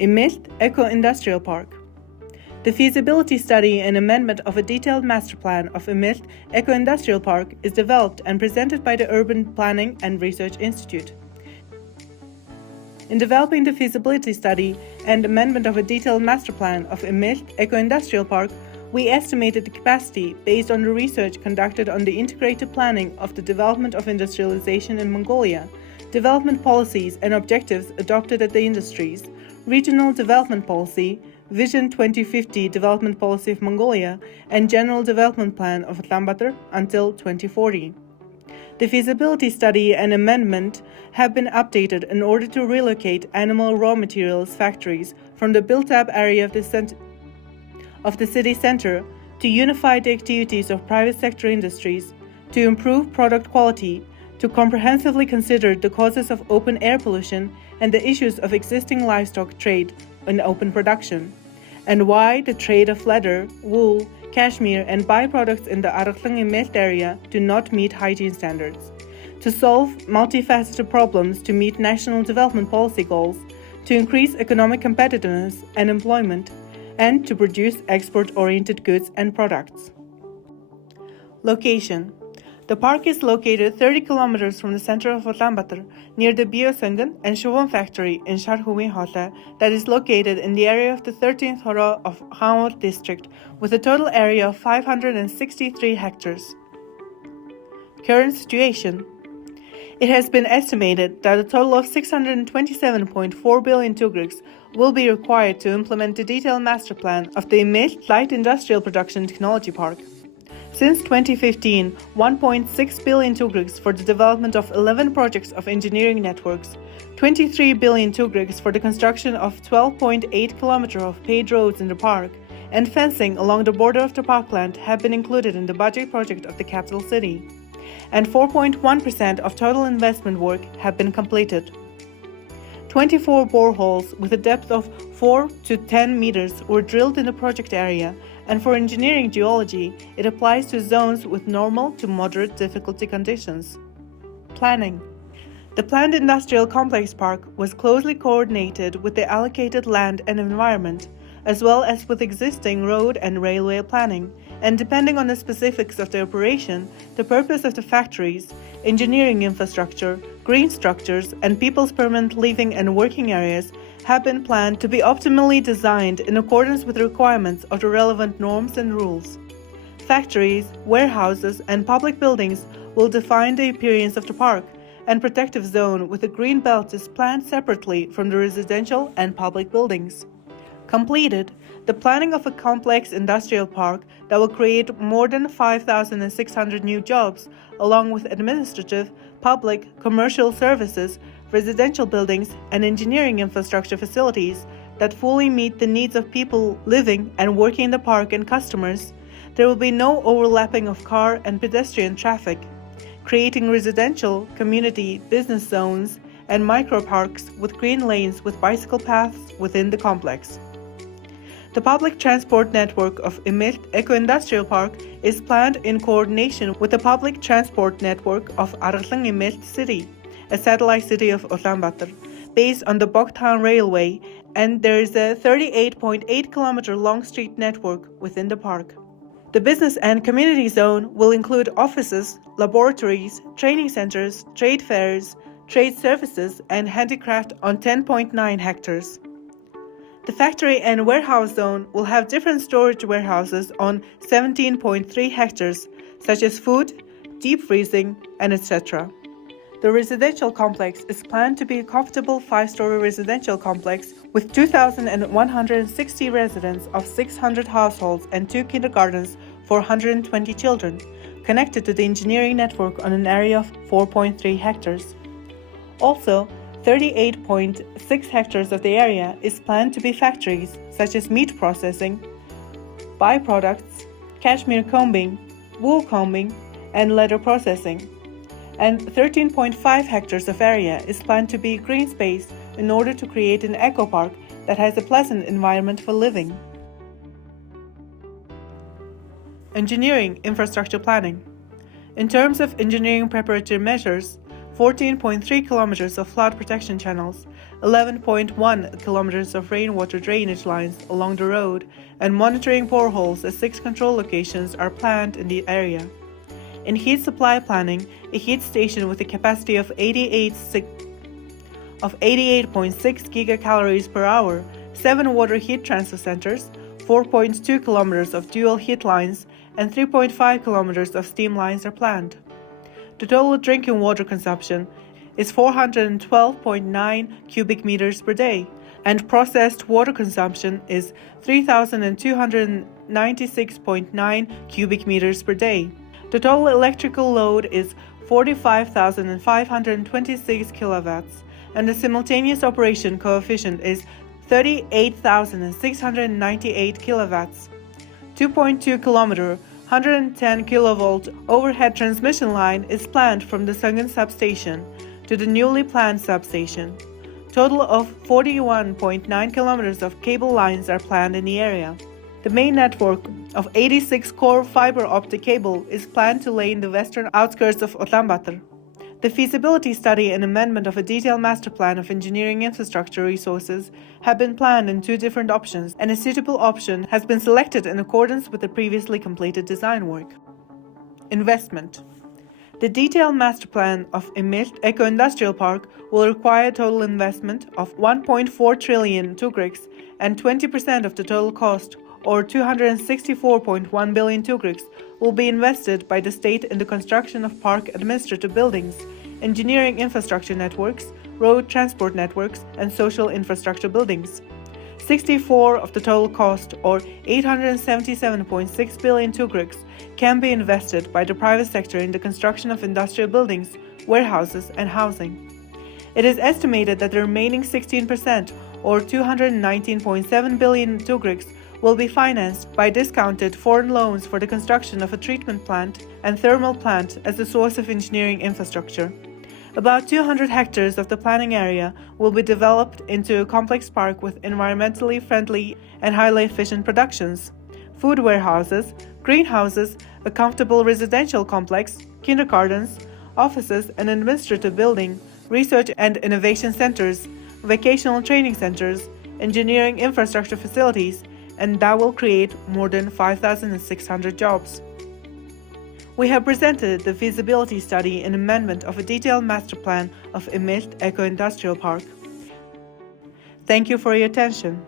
Emeelt Eco-Industrial Park. The feasibility study and amendment of a detailed master plan of Emeelt Eco-Industrial Park is developed and presented by the Urban Planning and Research Institute. In developing the feasibility study and amendment of a detailed master plan of Emeelt Eco-Industrial Park, we estimated the capacity based on the research conducted on the integrated planning of the development of industrialization in Mongolia, development policies and objectives adopted at the industries, regional development policy, Vision 2050 Development Policy of Mongolia, and General Development Plan of Ulaanbaatar until 2040. The feasibility study and amendment have been updated in order to relocate animal raw materials factories from the built-up area of the city center to unify the activities of private sector industries, to improve product quality, to comprehensively consider the causes of open air pollution and the issues of existing livestock trade in open production, and why the trade of leather, wool, cashmere and byproducts in the Emeelt area do not meet hygiene standards, to solve multifaceted problems to meet national development policy goals, to increase economic competitiveness and employment, and to produce export-oriented goods and products. Location. The park is located 30 kilometers from the center of Ulaanbaatar, near the Biosungan and Shuvon factory in Sharhuin Hola, that is located in the area of the 13th Hora of Hanwar district, with a total area of 563 hectares. Current situation. It has been estimated that a total of 627.4 billion tugriks will be required to implement the detailed master plan of the Emeelt Light Industrial Production Technology Park. Since 2015, 1.6 billion tugriks for the development of 11 projects of engineering networks, 23 billion tugriks for the construction of 12.8 kilometers of paved roads in the park, and fencing along the border of the parkland have been included in the budget project of the capital city, and 4.1% of total investment work have been completed. 24 boreholes with a depth of 4 to 10 meters were drilled in the project area, and for engineering geology, it applies to zones with normal to moderate difficulty conditions. Planning. The planned industrial complex park was closely coordinated with the allocated land and environment, as well as with existing road and railway planning, and depending on the specifics of the operation, the purpose of the factories, engineering infrastructure, green structures, and people's permanent living and working areas have been planned to be optimally designed in accordance with the requirements of the relevant norms and rules. Factories, warehouses, and public buildings will define the appearance of the park, and protective zone with a green belt is planned separately from the residential and public buildings. Completed, the planning of a complex industrial park that will create more than 5,600 new jobs, along with administrative, public, commercial services, residential buildings, and engineering infrastructure facilities that fully meet the needs of people living and working in the park and customers. There will be no overlapping of car and pedestrian traffic, creating residential, community, business zones, and micro-parks with green lanes with bicycle paths within the complex. The public transport network of Emeelt Eco-Industrial Park is planned in coordination with the public transport network of Emeelt City, a satellite city of Ulaanbaatar, based on the Bogtown Railway, and there is a 38.8 kilometer long street network within the park. The business and community zone will include offices, laboratories, training centers, trade fairs, trade services, and handicraft on 10.9 hectares. The factory and warehouse zone will have different storage warehouses on 17.3 hectares, such as food, deep freezing, and etc. The residential complex is planned to be a comfortable 5-story residential complex with 2,160 residents of 600 households and 2 kindergartens for 120 children, connected to the engineering network on an area of 4.3 hectares. Also, 38.6 hectares of the area is planned to be factories such as meat processing, byproducts, cashmere combing, wool combing, and leather processing. And 13.5 hectares of area is planned to be green space in order to create an eco park that has a pleasant environment for living. Engineering infrastructure planning. In terms of engineering preparatory measures, 14.3 kilometers of flood protection channels, 11.1 kilometers of rainwater drainage lines along the road, and monitoring boreholes at 6 control locations are planned in the area. In heat supply planning, a heat station with a capacity of 88.6 gigacalories per hour, 7 water heat transfer centers, 4.2 kilometers of dual heat lines, and 3.5 kilometers of steam lines are planned. The total drinking water consumption is 412.9 cubic meters per day, and processed water consumption is 3,296.9 cubic meters per day. The total electrical load is 45,526 kilowatts, and the simultaneous operation coefficient is 38,698 kilowatts. 2.2 kilometer, 110 kilovolt overhead transmission line is planned from the Sungan substation to the newly planned substation. Total of 41.9 kilometers of cable lines are planned in the area. The main network of 86 core fiber optic cable is planned to lay in the western outskirts of Ulaanbaatar. The feasibility study and amendment of a detailed master plan of engineering infrastructure resources have been planned in 2 different options, and a suitable option has been selected in accordance with the previously completed design work. Investment. The detailed master plan of Emeelt Eco-Industrial Park will require a total investment of 1.4 trillion tugriks, and 20% of the total cost, or 264.1 billion tugriks, will be invested by the state in the construction of park administrative buildings, engineering infrastructure networks, road transport networks, and social infrastructure buildings. 64 of the total cost, or 877.6 billion tugriks, can be invested by the private sector in the construction of industrial buildings, warehouses, and housing. It is estimated that the remaining 16%, or 219.7 billion tugriks, will be financed by discounted foreign loans for the construction of a treatment plant and thermal plant as a source of engineering infrastructure. About 200 hectares of the planning area will be developed into a complex park with environmentally friendly and highly efficient productions, food warehouses, greenhouses, a comfortable residential complex, kindergartens, offices and administrative building, research and innovation centers, vocational training centers, engineering infrastructure facilities, and that will create more than 5,600 jobs. We have presented the feasibility study and amendment of a detailed master plan of Emeelt Eco-Industrial Park. Thank you for your attention.